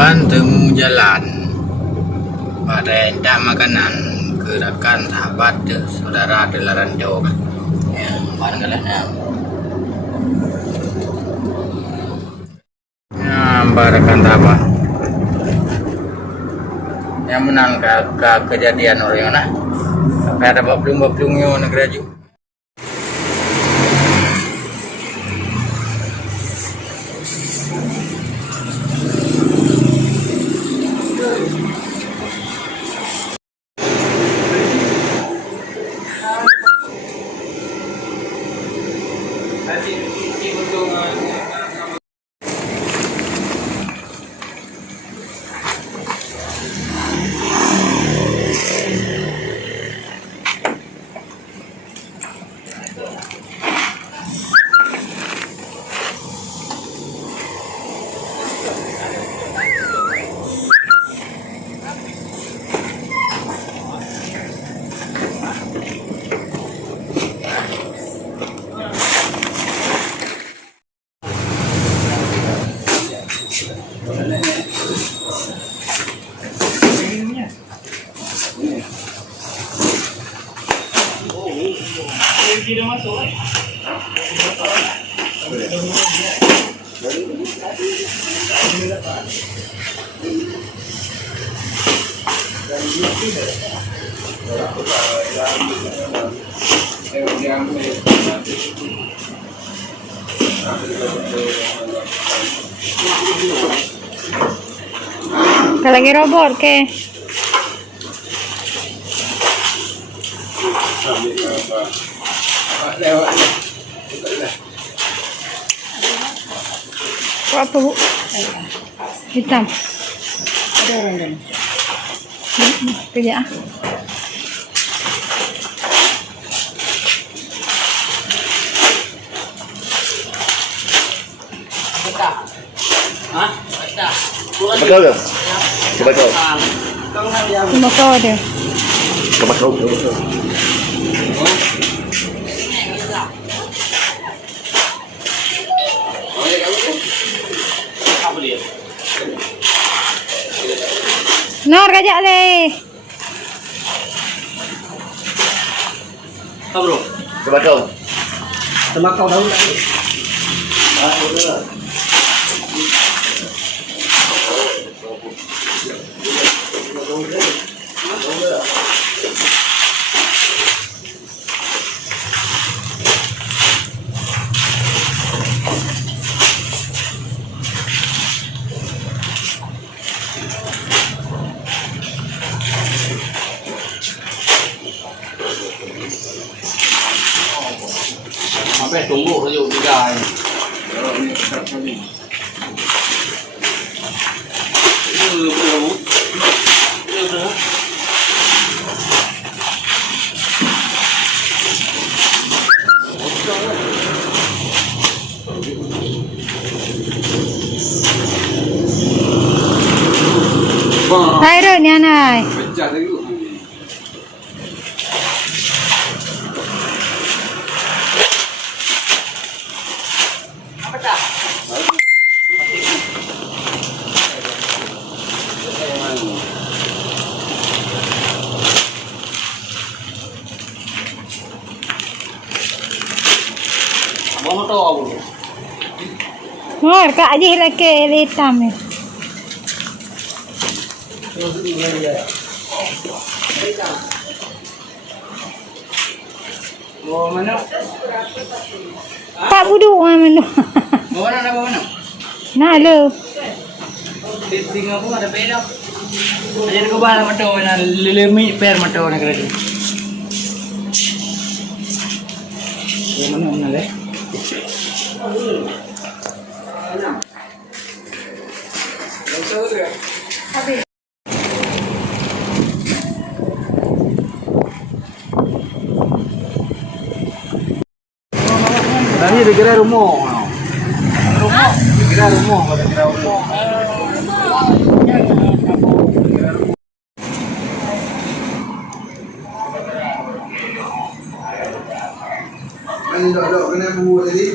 Bantu jalan pada endah makanan gerakan sahabat saudara delaran jauh ya barangkali ya barakan apa yang menang ke kejadian orang mana sampai ada bablung yo negara ju. Kalau lagi robot ke? Apa bu? Hitam. Ada orang dalam. Kerja. Betul ke? Betul. Cuma kau ada. Betul. Nor kajak le. Apa bro? Betul. Tembakau daun lagi. Sampai tunggu saja juga ini. Air ni anai. Pecah lagi. Nor kak aje lagi hitam ni. Bawa mana? Tak buduk mana. Bawa mana? Nah lo. Di Singapura ada perak. Jadi ko bala mato na lilimi per mato na grade. Mana le? Tadi dikira rumah. Dikira rumah. Ini dok kena buat tadi.